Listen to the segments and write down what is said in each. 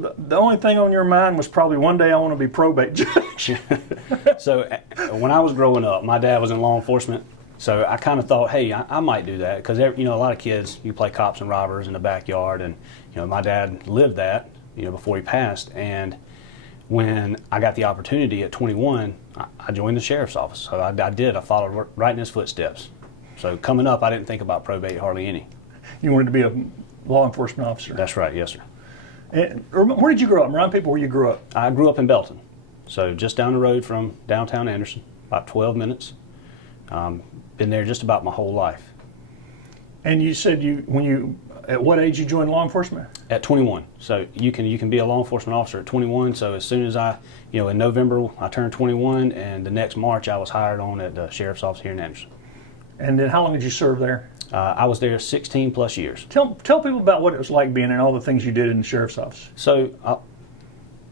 know the only thing on your mind was probably one day I want to be probate judge. So when I was growing up, my dad was in law enforcement. So I kind of thought, hey, I might do that because, you know, a lot of kids, you play cops and robbers in the backyard. And, you know, my dad lived that, you know, before he passed. And when I got the opportunity at 21, I joined the sheriff's office. So I followed right in his footsteps. So coming up, I didn't think about probate hardly any. You wanted to be a law enforcement officer. That's right, yes, sir. And where did you grow up? Remind people where you grew up. I grew up in Belton, so just down the road from downtown Anderson, about 12 minutes. Been there just about my whole life. And you said at what age you joined law enforcement? At 21. So you can be a law enforcement officer at 21. So as soon as in November I turned 21, and the next March I was hired on at the sheriff's office here in Anderson. And then how long did you serve there? I was there 16 plus years. Tell people about what it was like being in all the things you did in the sheriff's office. So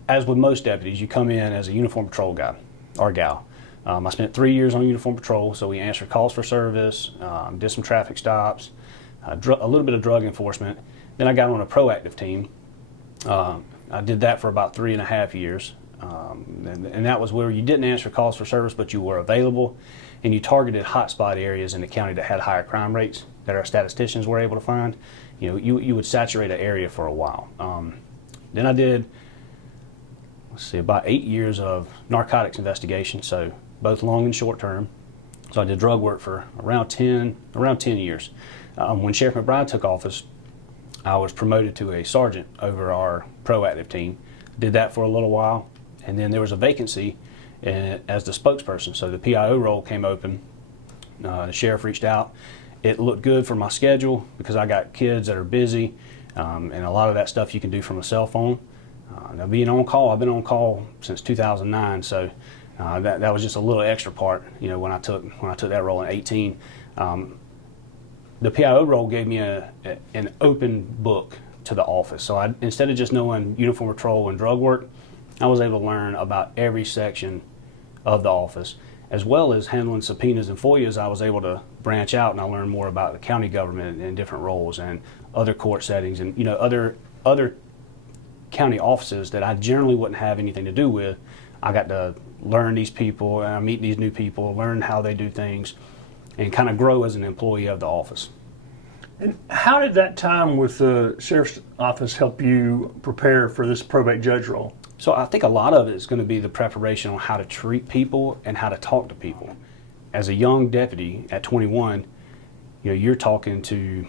as with most deputies, you come in as a uniform patrol guy or gal. I spent 3 years on uniform patrol, so we answered calls for service, did some traffic stops, a little bit of drug enforcement. Then I got on a proactive team. I did that for about 3.5 years. And that was where you didn't answer calls for service, but you were available, and you targeted hotspot areas in the county that had higher crime rates that our statisticians were able to find. You know, you would saturate an area for a while. Then I did, about 8 years of narcotics investigation, so both long and short term. So I did drug work for around 10 years. When Sheriff McBride took office, I was promoted to a sergeant over our proactive team. Did that for a little while, and then there was a vacancy as the spokesperson. So the PIO role came open. The sheriff reached out. It looked good for my schedule because I got kids that are busy, and a lot of that stuff you can do from a cell phone. Now being on call, I've been on call since 2009, so that was just a little extra part. You know, when I took that role in 18. The PIO role gave me an open book to the office. So instead of just knowing uniform patrol and drug work, I was able to learn about every section of the office, as well as handling subpoenas and FOIAs. I was able to branch out, and I learned more about the county government and different roles and other court settings and other county offices that I generally wouldn't have anything to do with. I got to learn these people, and I meet these new people, learn how they do things, and kind of grow as an employee of the office. And how did that time with the sheriff's office help you prepare for this probate judge role? So I think a lot of it is going to be the preparation on how to treat people and how to talk to people. As a young deputy at 21, you're talking to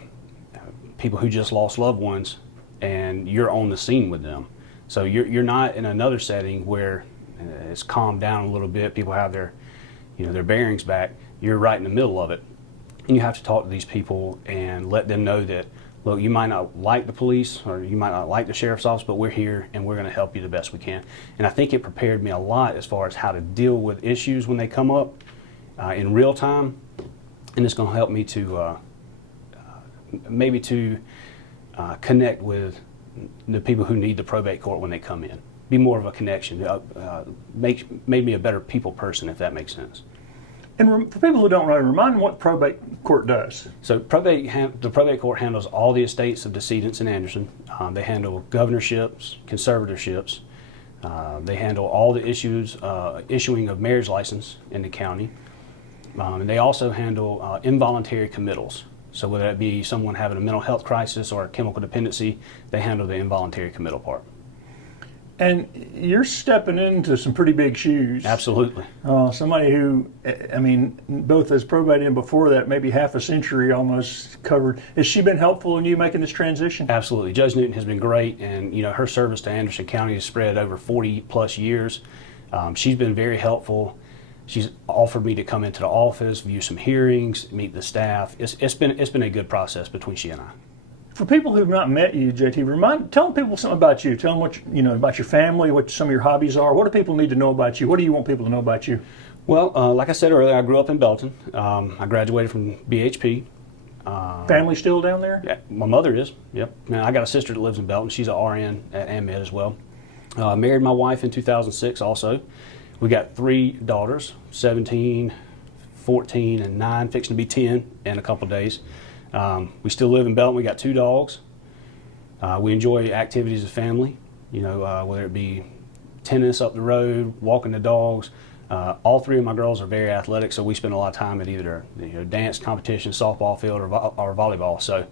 people who just lost loved ones, and you're on the scene with them. So you're not in another setting where it's calmed down a little bit. People have their bearings back. You're right in the middle of it. And you have to talk to these people and let them know that, look, you might not like the police or you might not like the sheriff's office, but we're here and we're going to help you the best we can. And I think it prepared me a lot as far as how to deal with issues when they come up in real time. And it's going to help me to connect with the people who need the probate court when they come in. Be more of a connection. Made me a better people person, if that makes sense. And for people who don't know, remind them what probate court does. So the probate court handles all the estates of decedents in Anderson. They handle governorships, conservatorships. They handle all the issues, issuing of marriage license in the county. And they also handle involuntary committals. So whether it be someone having a mental health crisis or a chemical dependency, they handle the involuntary committal part. And you're stepping into some pretty big shoes. Absolutely. Somebody who, both as probate and before that, maybe half a century almost covered. Has she been helpful in you making this transition? Absolutely. Judge Newton has been great, and her service to Anderson County has spread over 40 plus years. She's been very helpful. She's offered me to come into the office, view some hearings, meet the staff. It's been a good process between she and I. For people who've not met you, JT, tell people something about you. Tell them what about your family, what some of your hobbies are. What do people need to know about you? What do you want people to know about you? Well, like I said earlier, I grew up in Belton. I graduated from BHP. Family still down there? Yeah, my mother is. Yep. Now, I got a sister that lives in Belton. She's an RN at AMED as well. Married my wife in 2006 also. We got 3 daughters, 17, 14, and 9, fixing to be 10 in a couple of days. We still live in Belton. We got 2 dogs. We enjoy activities as a family. whether it be tennis up the road, walking the dogs. All three of my girls are very athletic, so we spend a lot of time at either dance competition, softball field, or volleyball. So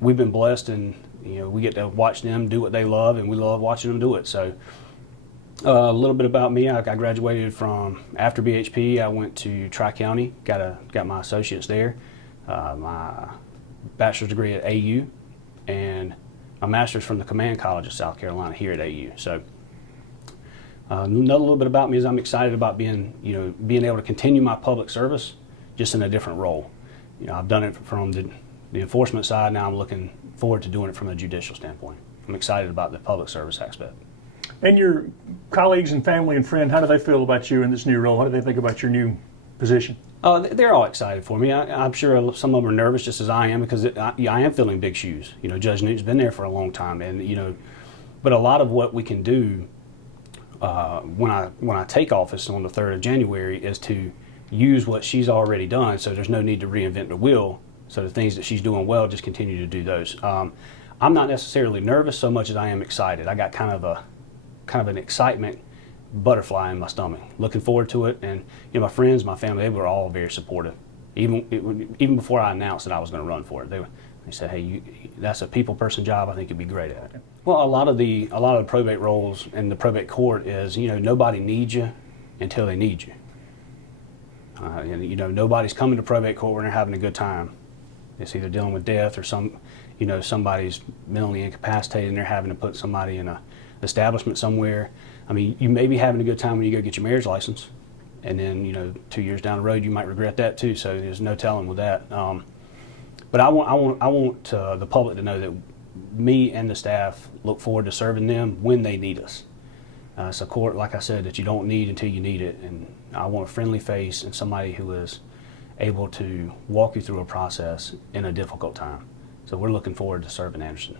we've been blessed, and we get to watch them do what they love, and we love watching them do it. So a little bit about me: I graduated from after BHP. I went to Tri-County, got my associates there, my bachelor's degree at AU, and my master's from the Command College of South Carolina here at AU. So. Another little bit about me is I'm excited about being able to continue my public service, just in a different role. I've done it from the enforcement side. Now I'm looking forward to doing it from a judicial standpoint. I'm excited about the public service aspect. And your colleagues and family and friends, how do they feel about you in this new role? How do they think about your new position? They're all excited for me. I'm sure some of them are nervous, just as I am, because I am filling big shoes. Judge Newton's been there for a long time, and but a lot of what we can do. When I take office on the 3rd of January is to use what she's already done, so there's no need to reinvent the wheel. So the things that she's doing well, just continue to do those. I'm not necessarily nervous so much as I am excited. I got kind of an excitement butterfly in my stomach, looking forward to it. And my friends, my family, they were all very supportive. Even before I announced that I was going to run for it, they said, "Hey, that's a people person job. I think you'd be great at it." Well, a lot of the probate roles in the probate court is nobody needs you until they need you. And nobody's coming to probate court when they're having a good time. It's either dealing with death or somebody's mentally incapacitated and they're having to put somebody in a establishment somewhere. I mean, you may be having a good time when you go get your marriage license, and then 2 years down the road you might regret that too. So there's no telling with that. But I want the public to know that me and the staff look forward to serving them when they need us. It's a court, like I said, that you don't need until you need it, and I want a friendly face and somebody who is able to walk you through a process in a difficult time. So we're looking forward to serving Anderson.